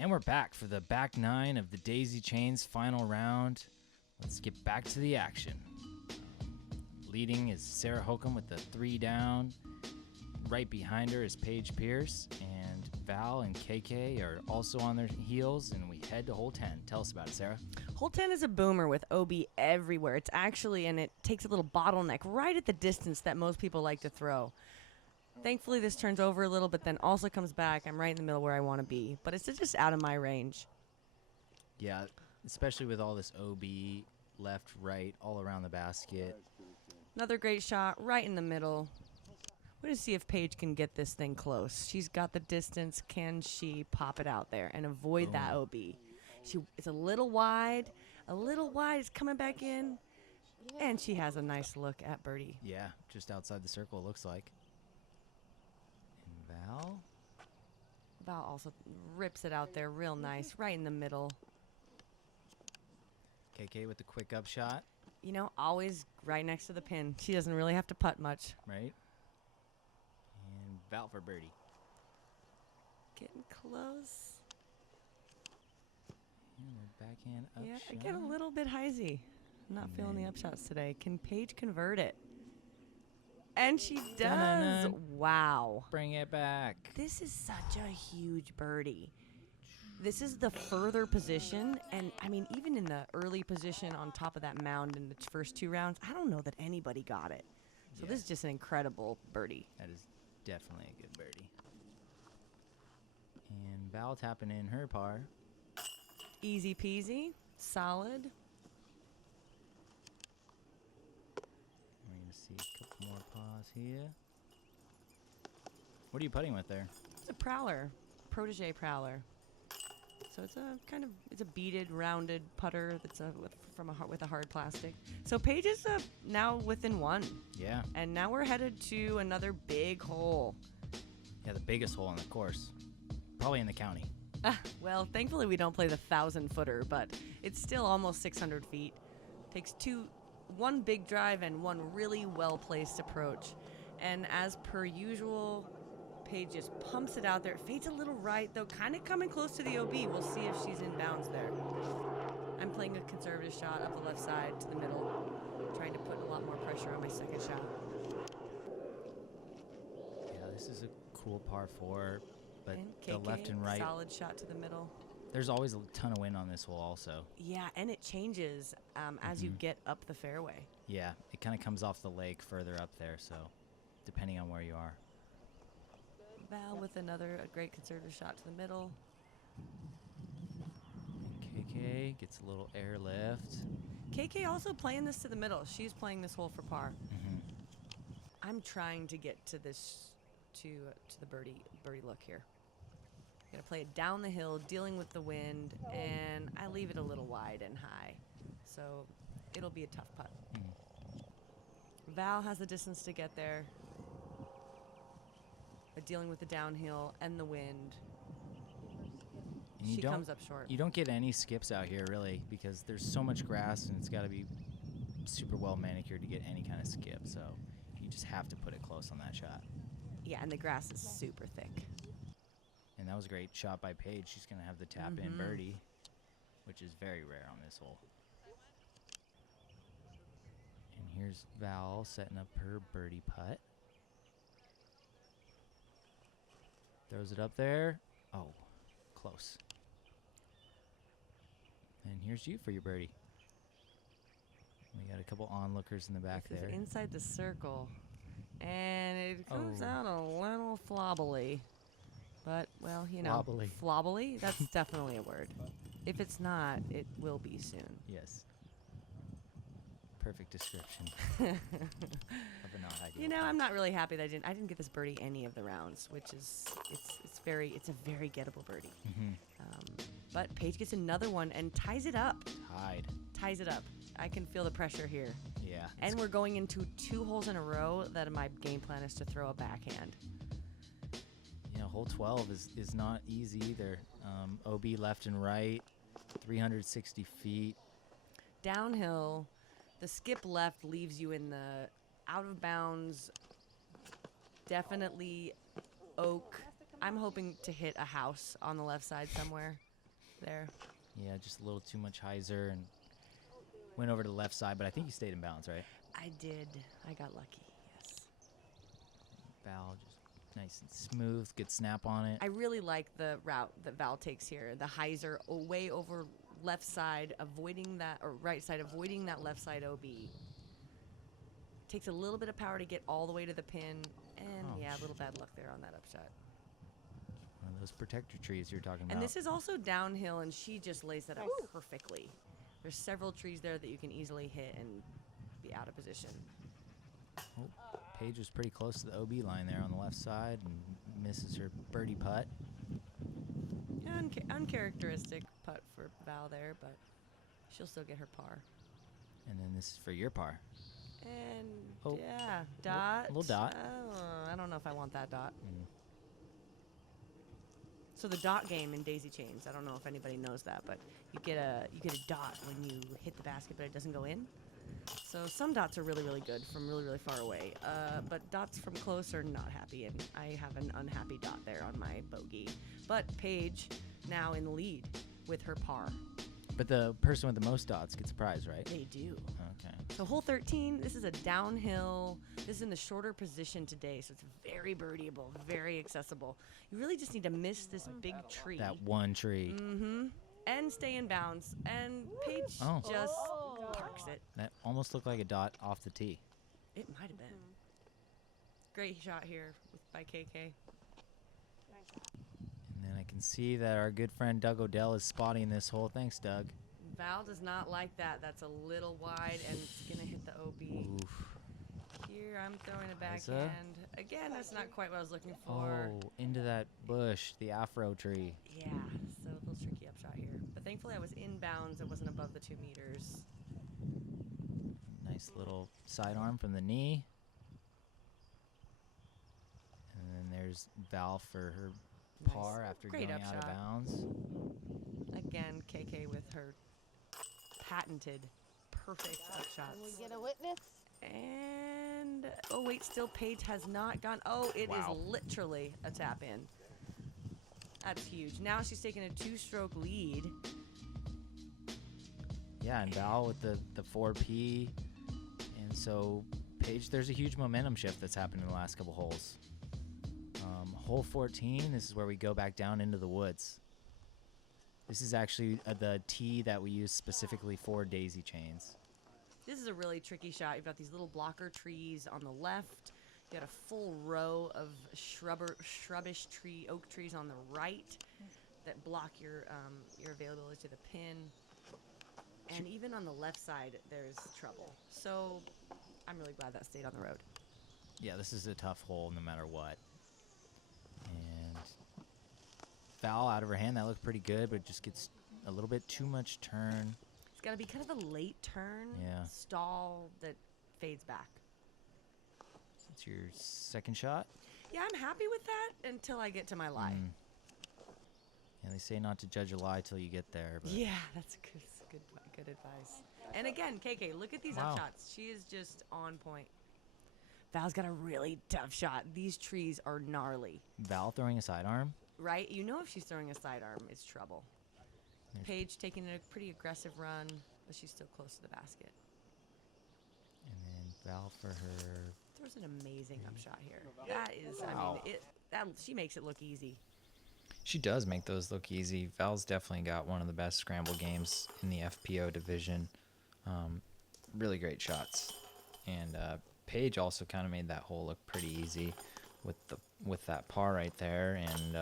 And we're back for the back nine of the Daisy Chains final round. Let's get back to the action. Leading is Sarah Hokom with the 3 down. Right behind her is Paige Pierce, and Val and KK are also on their heels, and we head to hole 10. Tell us about it, Sarah. Hole 10 is a boomer with OB everywhere. It's actually, and it takes a little bottleneck right at the distance that most people like to throw. Thankfully, this turns over a little, but then also comes back. I'm right in the middle where I want to be, but it's just out of my range. Yeah, especially with all this OB, left, right, all around the basket. Another great shot right in the middle. We're going to see if Paige can get this thing close. She's got the distance. Can she pop it out there and avoid that OB? It's a little wide. It's coming back in. And she has a nice look at birdie. Yeah, just outside the circle, it looks like. And Val? Val also rips it out there real nice, right in the middle. KK with the quick up shot. You know, always right next to the pin. She doesn't really have to putt much. Right. And Val for birdie. Getting close. And a backhand up Yeah, shot. I get a little bit hazy. I'm not feeling the upshots today. Can Paige convert it? And she does. Dun-dun-dun. Wow. Bring it back. This is such a huge birdie. This is the further position, and I mean, even in the early position on top of that mound in the first 2 rounds, I don't know that anybody got it. So this is just an incredible birdie. That is definitely a good birdie. And Val tapping in her par. Easy peasy, solid. We're going to see a couple more pars here. What are you putting with there? It's a prowler, protege prowler. So it's a beaded, rounded putter that's with a hard plastic. So Paige is now within 1. Yeah. And now we're headed to another big hole. Yeah, the biggest hole on the course. Probably in the county. Well, thankfully we don't play the 1,000-footer, but it's still almost 600 feet. Takes 1 big drive and 1 really well-placed approach. And as per usual, Paige just pumps it out there. It fades a little right, though, kind of coming close to the OB. We'll see if she's in bounds there. I'm playing a conservative shot up the left side to the middle, trying to put a lot more pressure on my second shot. Yeah, this is a cool par 4, but And KK, the left and right. solid shot to the middle. There's always a ton of wind on this hole also. Yeah, and it changes as you get up the fairway. Yeah, it kind of comes off the lake further up there, so depending on where you are. Val with a great conservative shot to the middle. And KK gets a little airlift. KK also playing this to the middle. She's playing this hole for par. Mm-hmm. I'm trying to get to this to the birdie look here. Gonna play it down the hill, dealing with the wind, and I leave it a little wide and high, so it'll be a tough putt. Val has the distance to get there, but dealing with the downhill and the wind, And she comes up short. You don't get any skips out here, really, because there's so much grass, and it's got to be super well manicured to get any kind of skip, so you just have to put it close on that shot. Yeah, and the grass is super thick. And that was a great shot by Paige. She's going to have the tap-in birdie, which is very rare on this hole. And here's Val setting up her birdie putt. Throws it up there. Oh, close. And here's you for your birdie. We got a couple onlookers in the back This there. is inside the circle, and it comes Oh. out a little flobbly. But, well, you know. Flobbly. Flobbly? That's definitely a word. If it's not, it will be soon. Yes. Perfect description of a not ideal. You know, I'm not really happy that I didn't get this birdie any of the rounds, which is it's a very gettable birdie. But Paige gets another one and ties it up. Ties it up. I can feel the pressure here. Yeah. And we're going into 2 holes in a row that my game plan is to throw a backhand. You know, hole 12 is not easy either. OB left and right, 360 feet. Downhill, the skip left leaves you in the out of bounds, definitely oak. I'm hoping to hit a house on the left side somewhere. there. Yeah, just a little too much hyzer and went over to the left side, but I think you stayed in bounds, right? I did. I got lucky, yes. Val just nice and smooth, good snap on it. I really like the route that Val takes here. The hyzer way over left side, avoiding that, or right side, avoiding that left side OB. Takes a little bit of power to get all the way to the pin, and yeah, a little bad luck there on that upshot. One of those protector trees you're talking about. And this is also downhill, and she just lays that out perfectly. There's several trees there that you can easily hit and be out of position. Oh, Paige was pretty close to the OB line there on the left side and misses her birdie putt. Uncharacteristic putt for Val there, but she'll still get her par. And then this is for your par. And yeah, dot. Little dot. I don't know if I want that dot. So the dot game in daisy chains, I don't know if anybody knows that, but you get a dot when you hit the basket, but it doesn't go in. So some dots are really, really good from really, really far away, but dots from close are not happy, and I have an unhappy dot there on my bogey. But Paige now in the lead with her par. But the person with the most dots gets a prize, right? They do. Okay. So hole 13, this is a downhill. This is in the shorter position today, so it's very birdieable, very accessible. You really just need to miss this big tree. That one tree. Mm-hmm. And stay in bounds. And Paige just parks it. That almost looked like a dot off the tee. It might have been. Great shot here by KK. And then I can see that our good friend Doug Odell is spotting this hole. Thanks, Doug. Val does not like that. That's a little wide, and it's going to hit the OB. Oof. Here, I'm throwing a backhand. Again, that's not quite what I was looking for. Oh, into that bush, the afro tree. Yeah, so a little tricky upshot here. But thankfully, I was in bounds. It wasn't above the 2 meters. Nice little sidearm from the knee. And then there's Val for her par after Great going out of upshot. bounds. Again, KK with her patented perfect upshots. Can we get a witness? And, oh wait, still Paige has not gone. Oh, it is literally a tap in. That's huge. Now she's taking a 2-stroke lead. Yeah, and Val with the 4P. And so, Paige, there's a huge momentum shift that's happened in the last couple holes. Hole 14, this is where we go back down into the woods. This is actually the tee that we use specifically for daisy chains. This is a really tricky shot. You've got these little blocker trees on the left. You got a full row of shrubbish oak trees on the right that block your availability to the pin. And even on the left side, there's trouble. So I'm really glad that stayed on the road. Yeah, this is a tough hole no matter what. And Val out of her hand, that looked pretty good, but it just gets a little bit too much turn. It's got to be kind of a late turn, stall that fades back. That's your second shot? Yeah, I'm happy with that until I get to my lie. Yeah, they say not to judge a lie till you get there. But yeah, that's good advice. And again, KK, look at these upshots. She is just on point. Val's got a really tough shot. These trees are gnarly. Val throwing a sidearm? Right? You know if she's throwing a sidearm, it's trouble. Paige taking a pretty aggressive run, but she's still close to the basket. And then Val for her. Throws an amazing upshot here. That is, I mean, she makes it look easy. She does make those look easy. Val's definitely got one of the best scramble games in the FPO division. Really great shots. And Paige also kind of made that hole look pretty easy with that par right there. And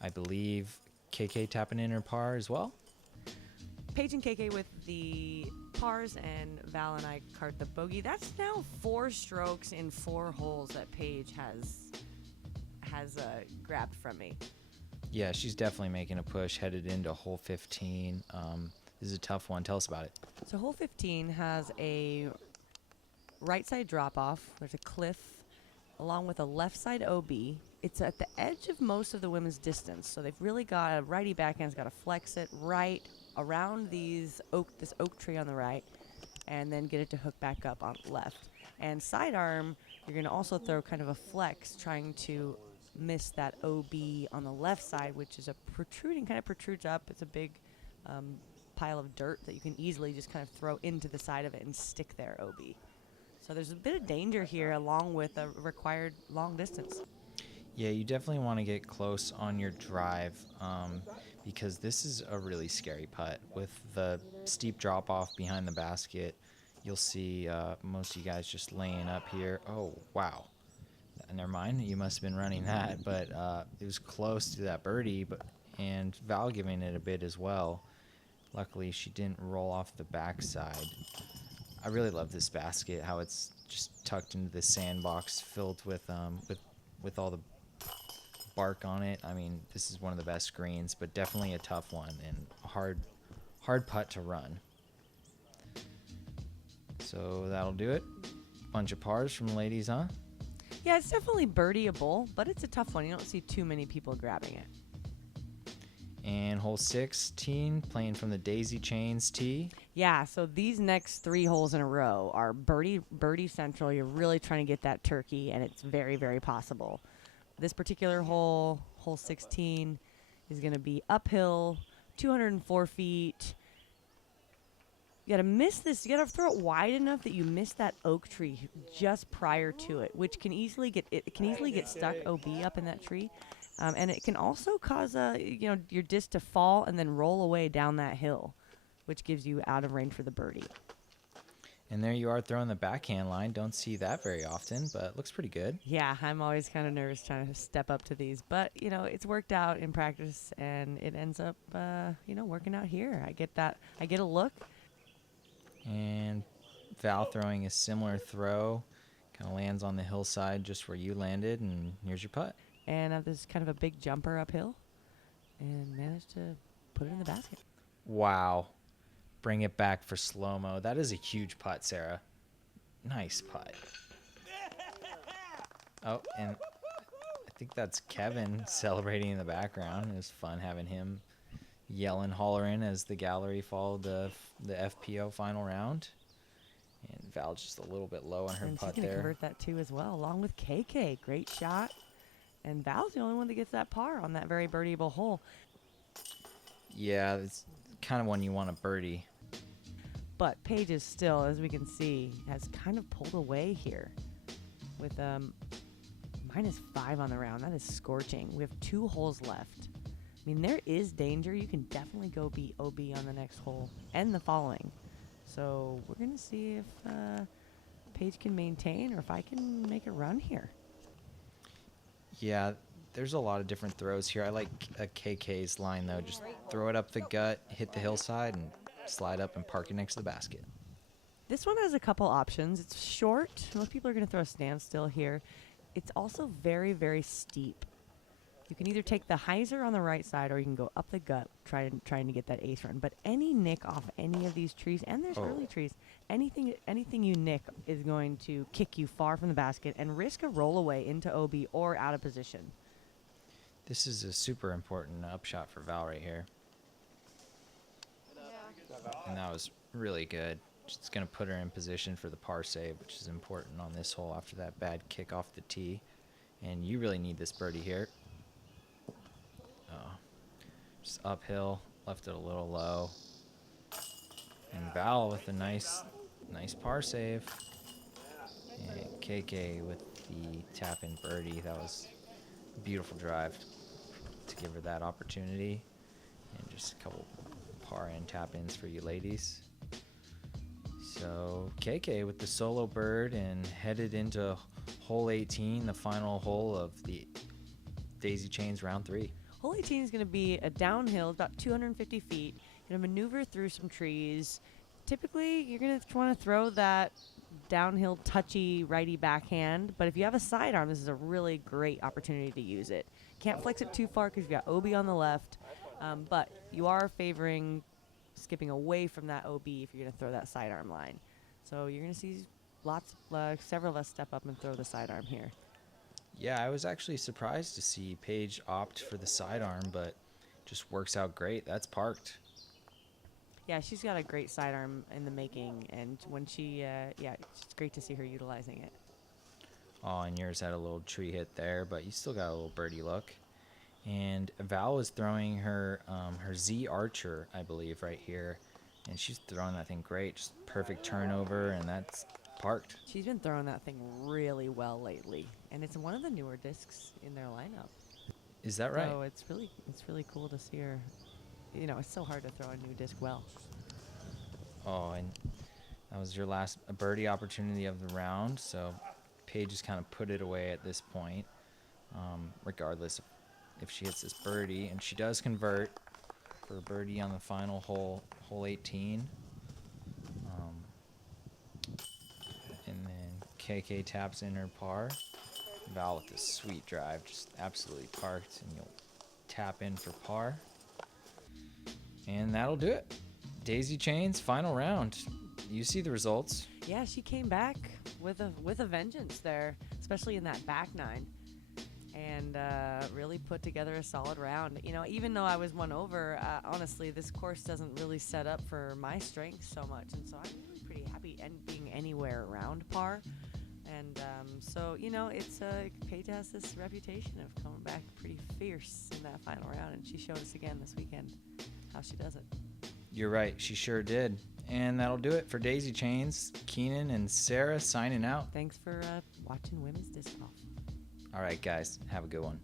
I believe KK tapping in her par as well. Paige and KK with the pars, and Val and I card the bogey. That's now 4 strokes in 4 holes that Paige has grabbed from me. Yeah, she's definitely making a push headed into hole 15. This is a tough one. Tell us about it. So hole 15 has a right side drop off. There's a cliff along with a left side OB. It's at the edge of most of the women's distance. So they've really got a righty backhand's got to flex it right around this oak tree on the right and then get it to hook back up on left. And sidearm, you're going to also throw kind of a flex trying to miss that OB on the left side, which is a kind of protrudes up. It's a big pile of dirt that you can easily just kind of throw into the side of it and stick there OB. So there's a bit of danger here along with a required long distance. Yeah, you definitely want to get close on your drive because this is a really scary putt. With the steep drop off behind the basket, you'll see most of you guys just laying up here. Oh, wow. Never mind, you must have been running that, but it was close to that birdie, and Val giving it a bit as well. Luckily, she didn't roll off the backside. I really love this basket, how it's just tucked into the sandbox filled with all the bark on it. I mean, this is one of the best greens, but definitely a tough one and a hard putt to run. So that'll do it. Bunch of pars from the ladies, huh? Yeah, it's definitely birdieable, but it's a tough one. You don't see too many people grabbing it. And hole 16, playing from the Daisy Chains tee. Yeah, so these next 3 holes in a row are birdie central. You're really trying to get that turkey, and it's very, very possible. This particular hole, hole 16, is going to be uphill, 204 feet. You got to miss this. You got to throw it wide enough that you miss that oak tree just prior to it, which can easily get stuck OB up in that tree. And it can also cause your disc to fall and then roll away down that hill, which gives you out of range for the birdie. And there you are throwing the backhand line. Don't see that very often, but it looks pretty good. Yeah, I'm always kind of nervous trying to step up to these. But, it's worked out in practice, and it ends up, working out here. I get a look. And Val throwing a similar throw. Kind of lands on the hillside just where you landed, and here's your putt. And this kind of a big jumper uphill, and managed to put it in the basket. Wow. Bring it back for slow-mo. That is a huge putt, Sarah. Nice putt. Oh, and I think that's Kevin celebrating in the background. It was fun having him yelling, hollering as the gallery followed the FPO final round. And Val just a little bit low on her and putt she's gonna there. Convert that too as well, along with KK. Great shot. And Val's the only one that gets that par on that very birdieable hole. Yeah, it's kind of one you want to birdie. But Paige is still, as we can see, has kind of pulled away here with -5 on the round. That is scorching. We have 2 holes left. I mean, there is danger. You can definitely go beat OB on the next hole and the following. So we're going to see if Paige can maintain or if I can make a run here. Yeah, there's a lot of different throws here. I like a KK's line, though. Just throw it up the gut, hit the hillside, and slide up and park it next to the basket. This one has a couple options. It's short. Most people are going to throw a standstill here. It's also very, very steep. You can either take the hyzer on the right side or you can go up the gut trying to get that ace run. But any nick off any of these trees, and there's early trees, anything you nick is going to kick you far from the basket and risk a rollaway into OB or out of position. This is a super important upshot for Val right here. And that was really good. Just going to put her in position for the par save, which is important on this hole after that bad kick off the tee. And you really need this birdie here. Just uphill, left it a little low. And Val with a nice par save. And KK with the tap-in birdie. That was a beautiful drive to give her that opportunity. And just a couple par and tap-ins for you ladies. So KK with the solo bird and headed into hole 18, the final hole of the Daisy Chains round 3. Hole 18 is going to be a downhill, about 250 feet. You're going to maneuver through some trees. Typically, you're going to want to throw that downhill touchy righty backhand, but if you have a sidearm, this is a really great opportunity to use it. Can't flex it too far because you've got OB on the left, but you are favoring skipping away from that OB if you're going to throw that sidearm line. So you're going to see several of us step up and throw the sidearm here. Yeah, I was actually surprised to see Paige opt for the sidearm, but just works out great. That's parked. Yeah, she's got a great sidearm in the making, and when it's great to see her utilizing it. Oh, and yours had a little tree hit there, but you still got a little birdie look. And Val was throwing her her Z Archer, I believe, right here. And she's throwing that thing great. Just perfect turnover, and that's parked. She's been throwing that thing really well lately, and it's one of the newer discs in their lineup. Is that right? So it's really cool to see her. You know, it's so hard to throw a new disc well. Oh, and that was your last birdie opportunity of the round. So Paige just kind of put it away at this point, regardless if she hits this birdie. And she does convert for a birdie on the final hole, hole 18. And then KK taps in her par. Val with this sweet drive, just absolutely parked, and you'll tap in for par. And that'll do it. Daisy Chains, final round. You see the results. Yeah, she came back with a vengeance there, especially in that back nine, and really put together a solid round. You know, even though I was one over, honestly, this course doesn't really set up for my strengths so much, and so I'm really pretty happy and being anywhere around par. And so, you know, it's Paige has this reputation of coming back pretty fierce in that final round, and she showed us again this weekend how she does it. You're right, she sure did. And that'll do it for Daisy Chains. Keenan and Sarah signing out. Thanks for watching Women's Disc Golf. All right, guys, have a good one.